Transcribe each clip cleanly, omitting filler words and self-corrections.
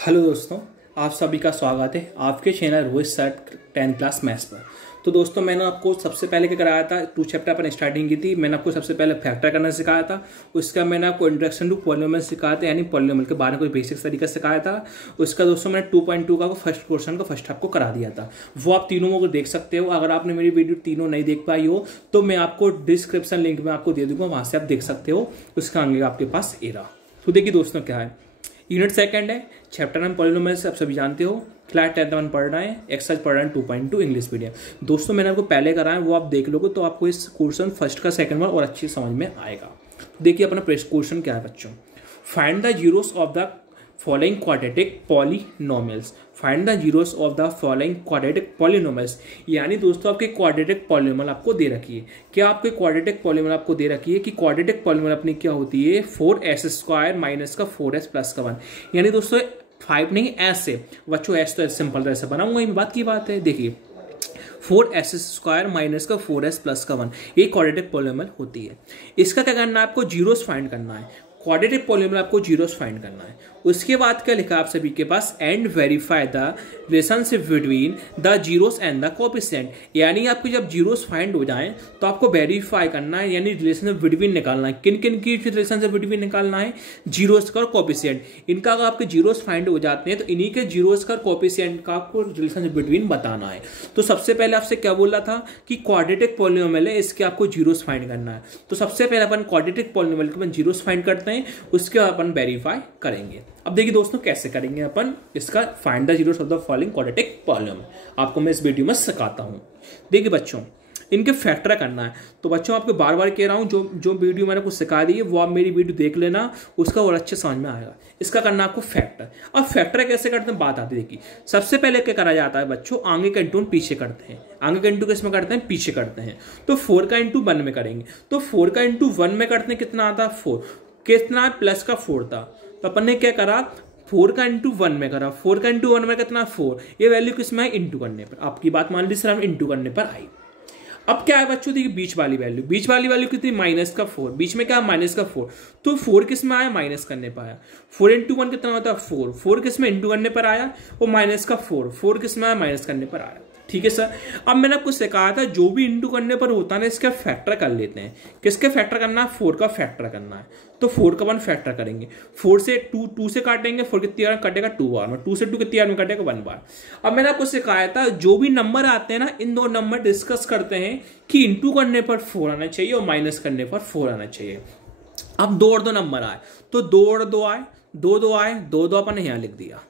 Hello दोस्तों, आप सभी का स्वागत है आपके channel Rohit sir 10 class maths पर। तो दोस्तों मैंने आपको सबसे पहले क्या कराया था, 2 चैप्टर अपन स्टार्टिंग की थी। मैंने आपको सबसे पहले फैक्टर करना सिखाया था। उसका मैंने आपको इंट्रोडक्शन टू पॉलिनोमियल सिखाया था, यानी पॉलिनोमियल के बारे में कुछ बेसिक तरीके से सिखाया था। उसका दोस्तों मैंने 2.2 का फर्स्ट क्वेश्चन का फर्स्ट आपको करा दिया था। वो आप तीनों को देख सकते हो। अगर आपने मेरी वीडियो तीनों नहीं देख पाई हो तो मैं आपको डिस्क्रिप्शन लिंक में आपको दे दूंगा, वहां से आप देख सकते हो। उसका आगे आपके पास एरा। तो देखिए दोस्तों क्या है, यूनिट सेकंड है, चैप्टर नंबर पॉलिनोमियल्स आप सभी जानते हो। क्लास 10 वन पढ़ रहे हैं, एक्सरसाइज पढ़ रहे हैं 2.2 इंग्लिश मीडियम। दोस्तों मैंने आपको पहले कराया है, वो आप देख लोगे तो आपको इस क्वेश्चन फर्स्ट का सेकंड वन और अच्छी समझ में आएगा। देखिए अपना क्वेश्चन क्या है बच्चों, find the zeros of the following quadratic polynomials. Find the zeros of the following quadratic polynomials, यानी दोस्तों आपके क्वाड्रेटिक पॉलिनोमियल आपको दे रखी है। क्या आपके क्वाड्रेटिक पॉलिनोमियल आपको दे रखी है कि क्वाड्रेटिक पॉलिनोमियल अपनी क्या होती है, 4s² माइनस का 4s प्लस का 1। यानी दोस्तों 5 नहीं, एस से बच्चों, एस तो सिंपल तरह से बनाऊंगा, इन बात की बात है। देखिए 4s² माइनस का 4s प्लस का 1, ये क्वाड्रेटिक पॉलिनोमियल होती है। इसका क्या करना है, आपको जीरोस फाइंड करना है। क्वाड्रेटिक पॉलिनोमियल आपको जीरोस फाइंड करना है। उसके बाद क्या लिखा आप सभी के पास, and verify the relationship between the zeros and the coefficient. यानी आपको जब जीरोस फाइंड हो जाएं तो आपको वेरीफाई करना है, यानी रिलेशनशिप बिटवीन निकालना है। किन किन की रिलेशनशिप बिटवीन निकालना है, जीरोस का और कोएफिशिएंट। इनका अगर आपके जीरोस फाइंड हो जाते हैं तो इन्हीं के जीरोस का कोएफिशिएंट का आपको रिलेशनशिप बिटवीन बताना है। तो सबसे पहले आपसे क्या बोला था कि क्वाड्रेटिक पॉलिनोमियल है, इसके आपको जीरोस फाइंड करना है। तो सबसे पहले अपन क्वाड्रेटिक पॉलिनोमियल के अपन जीरोस फाइंड करते हैं, उसके बाद अपन वेरीफाई करेंगे। अब देखिए दोस्तों कैसे करेंगे अपन इसका find the zeros of the following quadratic polynomial, आपको मैं इस वीडियो में सिखाता हूं। देखिए बच्चों इनके फैक्टर करना है। तो बच्चों आपको बार बार कह रहा हूं, जो वीडियो मैंने कुछ सिखा दी है वो आप मेरी वीडियो देख लेना, उसका और अच्छे समझ में आएगा। इसका करना आपको फैक्टर। अब फैक्टर कैसे करते हैं बात आती है। देखिए सबसे पहले क्या करा जाता है बच्चों, आगे का इंटू पीछे करते हैं। आगे का इंटू किसमें करते हैं, पीछे करते हैं। तो 4 का इंटू 1 में करेंगे। तो 4 का इंटू 1 में करते हैं, कितना आता है 4, कितना है प्लस का 4 था। तो अपन ने क्या करा, 4 का इंटू 1 में करा। 4 का इंटू 1 में कितना 4, ये वैल्यू किसमें है, इंटू करने पर। आपकी बात मान ली सर, हम इंटू करने पर आई। अब क्या है बच्चों, देखिए बीच वाली वैल्यू कितनी, माइनस का 4। बीच में क्या है, माइनस का 4। तो 4 किस में आया, माइनस करने पर आया। 4 इंटू 1 कितना होता है 4, 4 किस में, इंटू करने पर आया। और माइनस का 4, 4 किस में आया, माइनस करने पर आया। ठीक है सर। अब मैंने आपको सिखाया था जो भी इंटू करने पर होता है ना, इसका फैक्टर कर लेते हैं। किसके फैक्टर करना है, 4 का फैक्टर करना है। तो 4 का 1 फैक्टर करेंगे। 4 से 2 से काटेंगे, 4 कितनी बार कटेगा, 2 बार में। 2 से 2 कितनी बार में कटेगा, 1 बार। अब मैंने आपको सिखाया था जो भी नंबर आते हैं ना, इन दो नंबर डिस्कस करते हैं कि इंटू करने पर 4 आना चाहिए और माइनस करने पर 4 आना चाहिए। अब 2 और 2 नंबर आए तो 2 और 2 आए, 2 आए, 2 अपन ने यहां लिख दिया।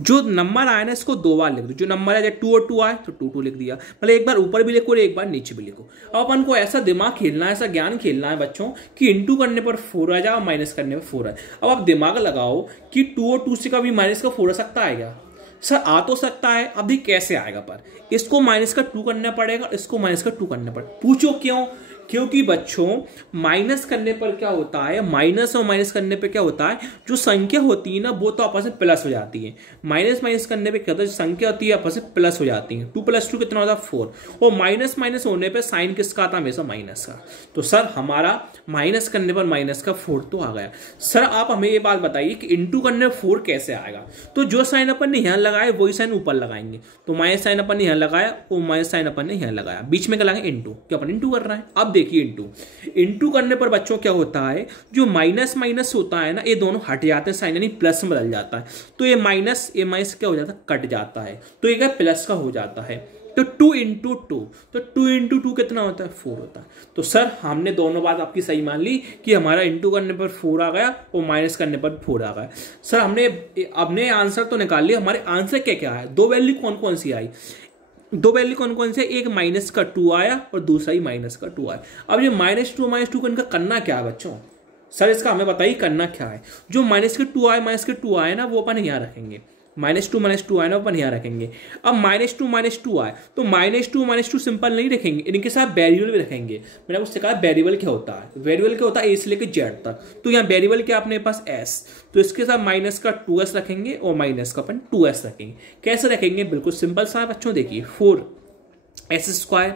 जो नंबर आया ना इसको 2 बार लिख दो। जो नंबर है 2 और 2 आए तो 2 लिख दिया। मतलब एक बार ऊपर भी लिखो और एक बार नीचे भी लिखो। अब अपन को ऐसा दिमाग खेलना है, ऐसा ज्ञान खेलना है बच्चों कि इंटू करने पर 4 आ जाए और माइनस करने पर 4 आए। अब आप दिमाग लगाओ कि 2 और 2 से का भी माइनस का 4 आ सकता है क्या, सर आ तो सकता है। अब भी कैसे आएगा, पर इसको माइनस का 2 करना पड़ेगा, इसको माइनस का 2 करना पड़ेगा। पूछो क्यों, क्योंकि बच्चों माइनस करने पर क्या होता है, माइनस और माइनस करने पर क्या होता है, जो संख्या होती है ना वो तो आपस में प्लस हो जाती है। माइनस माइनस करने पे क्या होता है, जो संख्या होती है आपस में प्लस हो जाती है। 2 + 2 कितना होता है 4। और माइनस माइनस होने पे साइन किसका आता है, हमेशा माइनस का। तो सर हमारा माइनस करने पर माइनस का 4 तो आ गया। सर आप हमें ये बात बताइए कि इंटू करने पर 4 कैसे आएगा। तो जो साइन अपन ने यहाँ लगाया वही साइन ऊपर लगाएंगे। तो माइनस साइन अपन ने यहाँ लगाया और माइनस साइन अपन ने यहाँ लगाया, बीच में क्या लगाएंगे, इंटू। क्या अपन इंटू कर रहा है। अब देखिए इंटू करने पर बच्चों क्या होता है, जो माइनस माइनस होता है ना, ये दोनों हट जाते हैं, साइन यानी प्लस में बदल जाता है। तो ये माइनस क्या हो जाता है, कट जाता है। तो ये क्या प्लस का हो जाता है। तो 2 इंटू 2, तो 2 इंटू 2 कितना होता है, 4 होता है। तो सर हमने दोनों बात आपकी सही मान ली कि हमारा इंटू करने पर 4 आ गया और माइनस करने पर 4 आ गया। सर हमने आंसर तो निकाल लिया। हमारे आंसर क्या क्या है, 2 वैल्यू कौन कौन सी आई, 2 वैल्यू कौन कौन से, एक माइनस का 2 आया और दूसरा ही माइनस का 2 आया। अब ये -2 का इनका करना क्या है बच्चों, सर इसका हमें बताइए करना क्या है। जो माइनस के 2 आए ना वो अपन यहाँ रखेंगे। -2 आए ना अपन यहाँ रखेंगे। अब -2 आए तो -2 सिंपल नहीं रखेंगे, इनके साथ वेरिएबल भी रखेंगे। मैंने आपको सिखाया वेरिएबल क्या होता है। वेरिएबल क्या होता है, ए से लेकर जेड तक। तो यहाँ वेरिएबल क्या अपने पास एस, तो इसके साथ माइनस का 2s रखेंगे और माइनस का अपन 2s रखेंगे। कैसे रखेंगे, बिल्कुल सिंपल सा बच्चों। देखिए 4s²,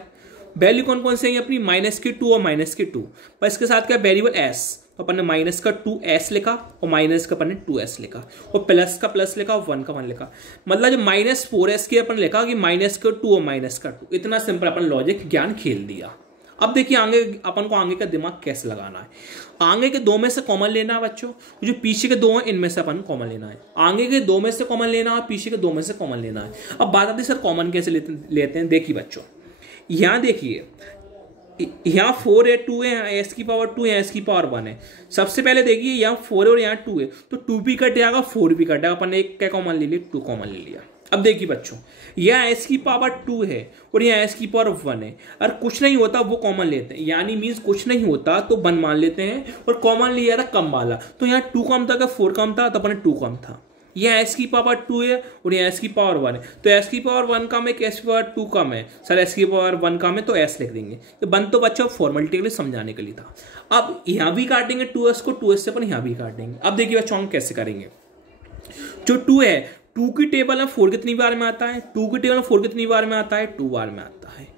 वैल्यू कौन कौन से है अपनी, -2 और -2, पर इसके साथ क्या वेरिएबल s। तो अपन ने माइनस का 2s लिखा और माइनस का अपन ने 2s लिखा और प्लस का प्लस लिखा और 1 का 1 लिखा। मतलब जब -4s की अपन लिखा कि माइनस का 2 और माइनस का 2, इतना सिंपल अपन लॉजिक ज्ञान खेल दिया। अब देखिए आगे अपन को आगे का दिमाग कैसे लगाना है। आगे के दो में से कॉमन लेना है बच्चों, जो पीछे के दो हैं इनमें से अपन कॉमन लेना है। आगे के दो में से कॉमन लेना है, पीछे के दो में से कॉमन लेना है। अब बात आती है सर कॉमन कैसे लेते हैं। देखिए बच्चों यहाँ देखिए, यहाँ 4 है, 2 है, यहाँ s की पावर 2 है, s की पावर 1 है। सबसे पहले देखिए यहाँ 4 है और यहाँ 2 है, तो 2 भी कट जाएगा 4 भी कट जाएगा। अपन ने एक क्या कॉमन ले लिया, 2 कॉमन ले लिया। अब देखिए बच्चों यहाँ s की पावर 2 है और यहाँ s की पावर 1 है, और कुछ नहीं होता वो कॉमन लेते हैं, यानी मीन्स कुछ नहीं होता तो 1 मान लेते हैं और कॉमन लिया था कम वाला। तो यहाँ 2 कम था, 4 कम था, तो अपन 2 कम था। यहाँ s की पावर 2 है और यहाँ s की पावर 1 है, तो s की पावर 1 कम है कि s की पावर 2 कम है। सर s की पावर 1 कम है तो s लिख देंगे। तो 1 तो बच्चों फॉर्मेलिटी के लिए समझाने के लिए था। अब यहाँ भी काटेंगे 2s को, 2s से अपन यहाँ भी काटेंगे। अब देखिए बच्चों हम कैसे करेंगे। जो 2 है, 2 की टेबल में 4 कितनी बार में आता है, 2 की टेबल में 4 कितनी बार में आता है, 2 बार में आता है।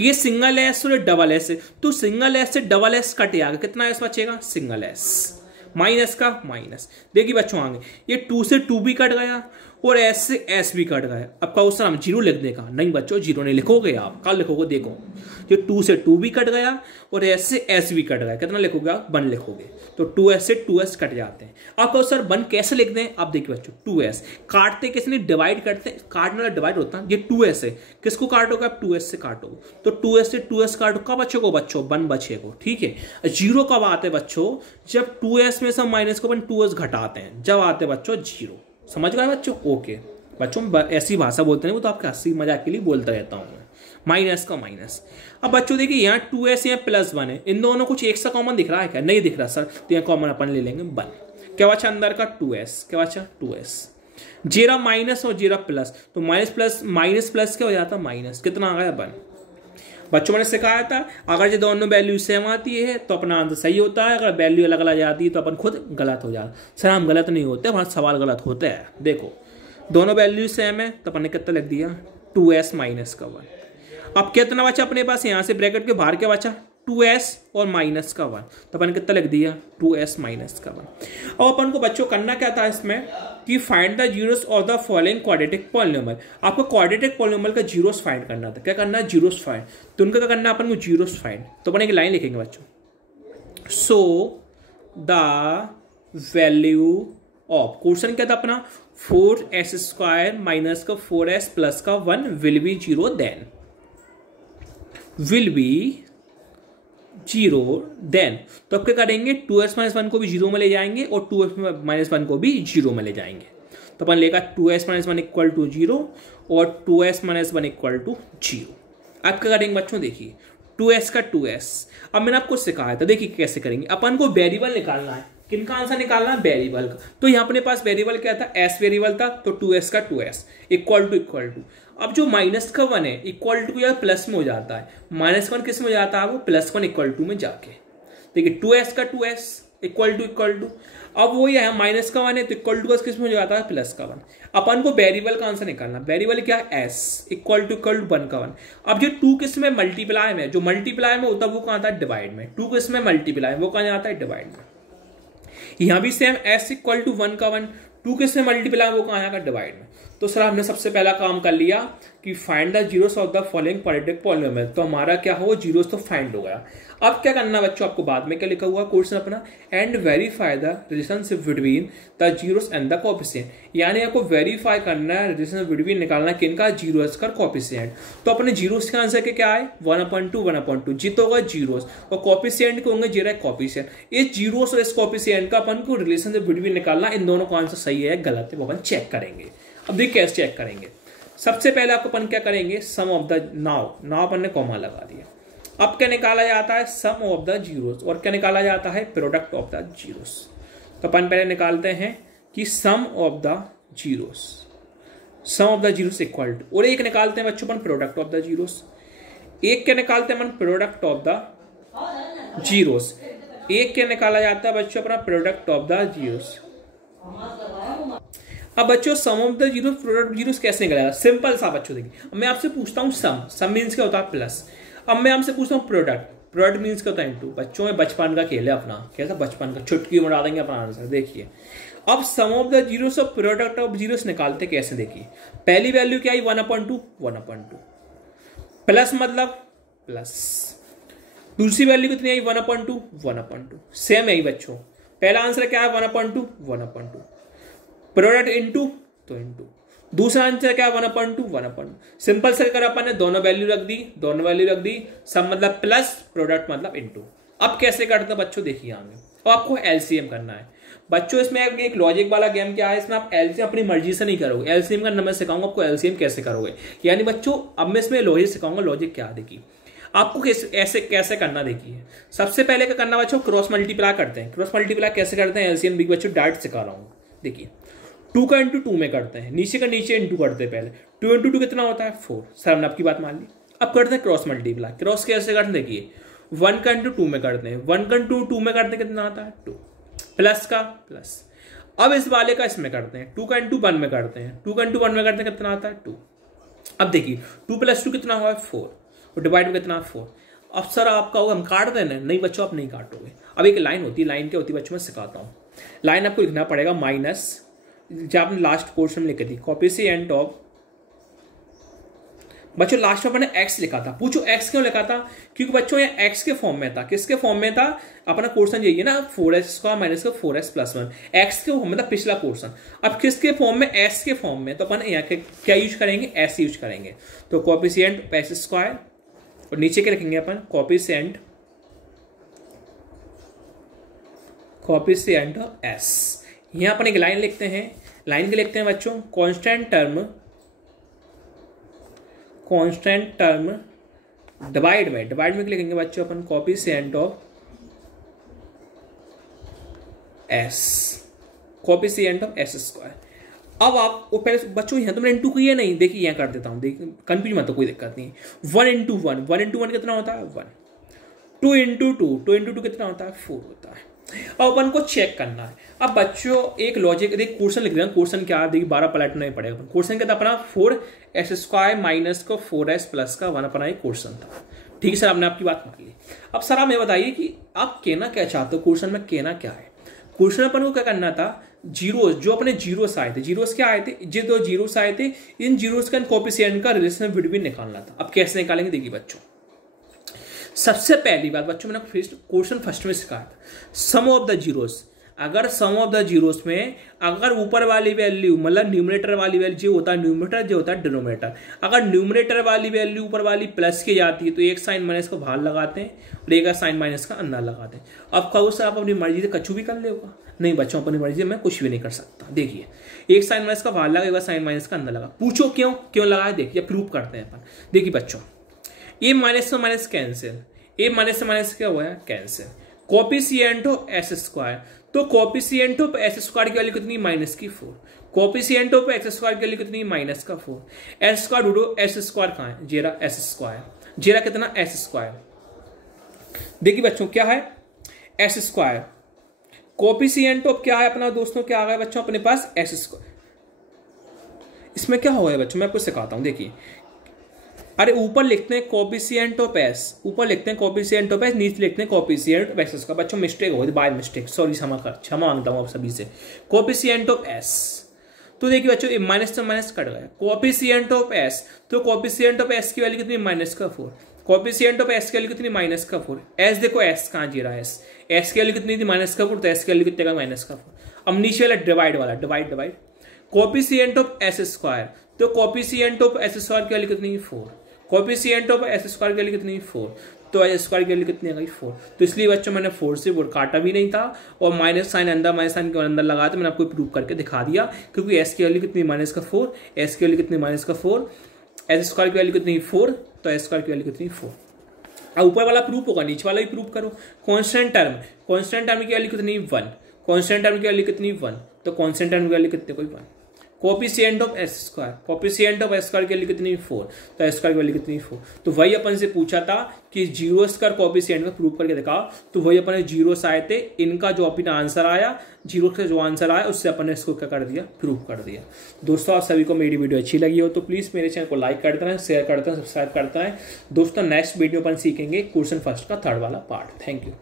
ये सिंगल एस और डबल एस है, तो सिंगल एस से डबल एस कट जाएगा, कितना एस बचेगा, सिंगल एस, माइनस का माइनस। देखिए बच्चों आगे ये 2 से 2 भी कट गया और s से s भी कट गया। अब कहो सर हम 0 लिख देगा, नहीं बच्चों 0 नहीं लिखोगे आप, कल लिखोगे। देखो ये 2 से 2 भी कट गया और s से s भी कट गया, कितना लिखोगे आप, 1 लिखोगे। तो 2s से 2s कट जाते हैं। अब कहो सर 1 कैसे लिख दें। अब देखिए बच्चों 2s काटते कैसे, नहीं डिवाइड करते, काटने वाला डिवाइड होता है। ये 2s है, किसको काटोगे आप, 2s से काटोगे, तो 2s से 2s काटो, कब बचेगा बच्चों, 1 बचेगा। ठीक है, 0 कब आते हैं बच्चों, जब 2s में से माइनस को अपन 2s घटाते हैं, जब आते हैं बच्चों 0। समझ गए बच्चों। ओके बच्चों ऐसी भाषा बोलते हैं वो तो आपके हंसी मजाक के लिए बोलता रहता हूँ मैं, माइनस का माइनस। अब बच्चों देखिए यहाँ 2s यहाँ +1 है, इन दोनों कुछ एक सा कॉमन दिख रहा है क्या, नहीं दिख रहा सर, तो यहाँ कॉमन अपन ले लेंगे 1। क्या बचा अंदर का 2s, क्या बचा 2s, 0 माइनस और 0 प्लस, तो माइनस प्लस क्या हो जाता है माइनस, कितना आ गया 1। बच्चों मैंने सिखाया था अगर ये दोनों वैल्यू सेम आती है तो अपना आंसर सही होता है, अगर वैल्यू अलग अलग जाती है तो अपन खुद गलत हो जाता है। सर हम गलत नहीं होते, हमारा सवाल गलत होता है। देखो दोनों वैल्यू सेम है तो अपन ने कितना लिख दिया 2s माइनस का 1। अब कितना बचा अपने पास, यहाँ से ब्रैकेट के बाहर क्या बचा 2s और माइनस का 1, तो अपन कितना लिख दिया 2s माइनस का 1। अब अपन को बच्चों करना क्या था इसमें कि find the zeros of the following quadratic polynomial. आपको क्वाड्रेटिक पॉलिनोमियल का जीरोस फाइंड करना था। क्या करना है, जीरोस फाइंड। तो उनका क्या करना है अपन को, जीरोस फाइंड। तो अपन एक लाइन लिखेंगे बच्चों, so the value of, question क्या था अपना 4s² माइनस का 4s प्लस का 1 will be 0 then, will be 0 then. तो अब क्या करेंगे 2s माइनस 1 को भी 0 में ले जाएंगे और 2s माइनस 1 को भी 0 में ले जाएंगे। तो अपन लेगा 2s माइनस 1 इक्वल टू 0 और 2s माइनस 1 इक्वल टू 0। अब क्या करेंगे बच्चों, देखिए 2s का 2s। अब मैंने आपको सिखाया था, देखिए कैसे करेंगे। अपन को वेरिएबल निकालना है, किनका आंसर निकालना है, वेरिएबल का। तो यहाँ अपने पास वेरिएबल क्या था, s वेरिएबल था, तो 2s का 2s इक्वल टू। अब जो माइनस का 1 है इक्वल टू या प्लस में हो जाता है, -1 किस में हो जाता है, वो +1 इक्वल टू में जाके। देखिए 2s का 2s इक्वल टू। अब वो यह माइनस का 1 है तो इक्वल टू किस में हो जाता है, प्लस का 1। अपन को वेरिएबल का आंसर निकालना, वेरिएबल क्या है s इक्वल टू 1 का 1। अब जो 2 किस में मल्टीप्लाई में, जो मल्टीप्लाई में होता है वो कहाँ आता है, डिवाइड में। 2 किस में मल्टीप्लाई, वो कहाँ जाता है, डिवाइड में। यहाँ भी सेम s इक्वल टू 1 का 1, 2 किससे मल्टीप्लाई, वो कहाँ आएगा, डिवाइड में। तो सर हमने सबसे पहला काम कर लिया कि find the zeros of the following quadratic polynomial. तो हमारा क्या हो, जीरोस तो फाइंड हो गया। अब क्या करना बच्चों, आपको बाद में क्या लिखा हुआ क्वेश्चन अपना, and verify the relationship between the zeros and the coefficient. यानी आपको वेरीफाई करना है, रिलेशनशिप बिटवीन निकालना किनका, जीरोस का कोएफिशिएंट। तो अपने जीरोस का आंसर क्या है, 1/2 जितना होगा जीरोस और कोएफिशिएंट के होंगे जीरो कोएफिशिएंट। इस जीरोस और इस कोएफिशिएंट का अपन को रिलेशनशिप बिटवीन निकालना, इन दोनों का आंसर सही है गलत है वो अपन चेक करेंगे। अब देखिए कैसे चेक करेंगे। सबसे पहले आपको अपन क्या करेंगे, सम ऑफ द नाउ अपन ने कॉमा लगा दिया। अब क्या निकाला जाता है, सम ऑफ द जीरोस, और क्या निकाला जाता है, प्रोडक्ट ऑफ द जीरोस। तो अपन पहले निकालते हैं कि sum of the zeros, sum of the zeros equal to, और एक निकालते हैं बच्चों अपन प्रोडक्ट ऑफ द जीरोस। एक क्या निकालते हैं अपन, प्रोडक्ट ऑफ द जीरोस। एक क्या निकाला जाता है बच्चों अपना, प्रोडक्ट ऑफ द जीरोस। अब बच्चों sum of the zeros product zeros कैसे निकलेगा, सिंपल सा बच्चों देखिए। अब मैं आपसे पूछता हूँ सम मीन्स क्या होता है, प्लस। अब मैं आपसे पूछता हूँ प्रोडक्ट, प्रोडक्ट मीन्स क्या होता है इंटू। बच्चों में बचपन का खेल है अपना, कैसा बचपन का, चुटकी उड़ा देंगे अपना आंसर। देखिए अब sum of the zeros of product of zeros निकालते कैसे, देखिए पहली वैल्यू क्या आई 1/2, 1/2 प्लस मतलब प्लस, दूसरी वैल्यू कितनी आई 1/2, 1/2 सेम है बच्चों। पहला आंसर क्या है 1/2, 1/2 प्रोडक्ट इंटू तो इंटू, दूसरा आंसर क्या है 1/2, 1/2 सिंपल से कर अपन ने दोनों वैल्यू रख दी, दोनों वैल्यू रख दी, सब मतलब प्लस प्रोडक्ट मतलब इंटू। अब कैसे करते हैं बच्चों, देखिए आगे अब आपको एलसीएम करना है बच्चों। इसमें एक लॉजिक वाला गेम क्या है, इसमें आप एलसीएम अपनी मर्जी से नहीं करोगे, एलसीएम करना मैं सिखाऊंगा आपको एलसीएम कैसे करोगे। यानी बच्चों अब मैं इसमें लॉजिक सिखाऊंगा, लॉजिक क्या देखिए आपको ऐसे कैसे करना। देखिए सबसे पहले क्या करना बच्चों, क्रॉस मल्टीप्लाई करते हैं। क्रॉस मल्टीप्लाई कैसे करते हैं एलसीएम बिग बच्चों डायरेक्ट सिखा रहा हूं। देखिए 2 का इंटू 2 में करते हैं, नीचे का नीचे इंटू करते हैं। पहले 2 इंटू 2 कितना होता है 4, सर हमने आपकी बात मान ली। अब करते हैं क्रॉस मल्टीप्लाई, क्रॉस कैसे करते हैं देखिए 1 का इंटू 2 में करते हैं, 1 का इंटू 2 में करते हैं कितना आता है 2 प्लस का प्लस। अब इस वाले का इसमें करते हैं 2 का इंटू 1 में करते हैं, 2 का इंटू 1 में करते हैं कितना आता है 2। अब देखिए 2 + 2 कितना हुआ 4 और डिवाइड में कितना 4। अब सर आपका होगा हम काट देना, नहीं बच्चों आप नहीं काटोगे। अब एक लाइन होती है, लाइन क्या होती है बच्चों मैं सिखाता हूँ। लाइन आपको लिखना पड़ेगा माइनस, जब आपने लास्ट पोर्शन में लिखी थी कॉपी से एंड ऑफ बच्चों, लास्ट में अपने एक्स लिखा था। पूछो एक्स क्यों लिखा था, क्योंकि बच्चों ये एक्स के फॉर्म में था। किसके फॉर्म में था, अपना क्वेश्चन यही है ना 4s² माइनस 4s + 1 एक्स के फॉर्म में था पिछला क्वेश्चन। अब किसके फॉर्म में, एस के फॉर्म में, तो अपन यहाँ के क्या यूज करेंगे एस यूज करेंगे। तो कॉपिशिएंट s² और नीचे के लिखेंगे अपन कॉपिशिएंट ऑफ एस। यहां अपन एक लाइन लिखते हैं, लाइन के लिखते हैं बच्चों कांस्टेंट टर्म डिवाइड में लिखेंगे बच्चों अपन कॉपिशिएंट ऑफ s²। अब आप वो पहले बच्चों यहां तो मैंने इंटू किया नहीं, देखिए यहां कर देता हूं, देखिए कंफ्यूज मत हो, कोई दिक्कत नहीं। 1 इंटू 1 कितना होता है 1, 2 इंटू 2 कितना होता है 4 होता है। अब अपन को चेक करना है। अब बच्चों एक लॉजिक देख, क्वेश्चन लिख रहे हैं, क्वेश्चन क्या देखिए 12 पलटना ही पड़ेगा। क्वेश्चन क्या था अपना 4s² माइनस को 4s प्लस का 1 अपना एक क्वेश्चन था। ठीक है सर, आपने आपकी बात मान ली। अब सर आप ये बताइए कि आप कहना क्या चाहते हो, क्वेश्चन में कहना क्या है। क्वेश्चन अपन को क्या करना था, जीरोस जो अपने जीरोस आए थे, जीरोस क्या आए थे, जो 2 जीरोस आए थे, इन जीरोस का कोएफिशिएंट का रिलेशन बिटवीन निकालना था। अब कैसे निकालेंगे देखिए बच्चों, सबसे पहली बात बच्चों मैंने क्वेश्चन फर्स्ट में सिखाया था सम ऑफ द जीरोस। अगर सम ऑफ द जीरोस में अगर ऊपर वाली वैल्यू मतलब न्यूमरेटर वाली वैल्यू जो होता है न्यूमरेटर, जो होता है डिनोमिनेटर, अगर न्यूमरेटर वाली वैल्यू ऊपर वाली प्लस की जाती है तो एक साइन माइनस को बाहर लगाते हैं और एक साइन माइनस का अंदर लगाते हैं। अब कहो सर आप अपनी मर्जी से कछु भी कर ले होगा, नहीं बच्चों अपनी मर्जी से मैं कुछ भी नहीं कर सकता। देखिए एक साइन माइनस का बाहर लगा, एक साइन माइनस का अंदर लगा। पूछो क्यों लगाया, देखिए प्रूव करते हैं अपन। देखिए बच्चों ये माइनस से माइनस कैंसिल, ए माइनस से माइनस क्या हुआ है कैंसिल। कोएफिशिएंट ऑफ s², तो कोएफिशिएंट ऑफ s² की वैल्यू कितनी -4, कोएफिशिएंट ऑफ x² की वैल्यू कितनी -4। s² ढूंढो, s² कहां है, जेरा s², जेरा कितना s²। देखिए बच्चों क्या है s², कोएफिशिएंट ऑफ क्या है अपना दोस्तों, क्या आ गया बच्चों अपने पास s²। इसमें क्या हो गया बच्चों मैं आपको सिखाता हूं। देखिए अरे ऊपर लिखते हैं कोएफिशिएंट ऑफ s, ऊपर लिखते हैं कोएफिशिएंट ऑफ s, नीचे लिखते हैं कोएफिशिएंट ऑफ x का। बच्चों मिस्टेक हो गई, बाय मिस्टेक, सॉरी, क्षमा मांगता हूं आप सभी से। कोएफिशिएंट ऑफ s, तो देखिए बच्चों माइनस से माइनस कट गया। कोएफिशिएंट ऑफ s, तो कोएफिशिएंट ऑफ s की वैल्यू कितनी -4, कोएफिशिएंट ऑफ s की वैल्यू कितनी -4। s देखो s कहां जी रहा है, s की वैल्यू कितनी थी -4, तो s की वैल्यू कितने का -4। अब नीचे वाला डिवाइड वाला डिवाइड कोएफिशिएंट ऑफ s², तो कोएफिशिएंट ऑफ s² की वैल्यू कितनी 4, कोएफिशिएंट ऑफ s² की वैल्यू कितनी 4, तो s² की वैल्यू कितनी आ गई 4। तो इसलिए बच्चों मैंने 4 से वो काटा भी नहीं था और माइनस साइन अंदर माइनस साइन के अंदर लगा था, मैंने आपको प्रूव करके दिखा दिया। क्योंकि s की वैल्यू कितनी -4, s की वैल्यू कितनी -4, s² की वैल्यू कितनी 4, तो s² की वैल्यू कितनी 4। अब ऊपर वाला प्रूफ होगा, नीचे वाला भी प्रूफ करो। कांस्टेंट टर्म की वैल्यू कितनी 1, कांस्टेंट टर्म की वैल्यू कितनी 1, तो कांस्टेंट टर्म की वैल्यू कितनी कोई 1, coefficient of S square, coefficient of S square की वैल्यू कितनी 4, तो एस स्क्वायर की वैल्यू कितनी 4। तो वही अपन से पूछा था कि जीरो स्क्वायर कोफिशिएंट में प्रूव करके दिखाओ, तो वही अपन ने जीरो आए थे, इनका जो अपन आंसर आया, जीरो का जो आंसर आया उससे अपन ने इसको क्या कर दिया, प्रूव कर दिया। दोस्तों आप सभी को मेरी वीडियो अच्छी लगी हो तो प्लीज मेरे चैनल को लाइक करते रहें, शेयर करते रहें, सब्सक्राइब करते रहें। दोस्तों नेक्स्ट वीडियो अपन सीखेंगे क्वेश्चन फर्स्ट का थर्ड वाला पार्ट। Thank you.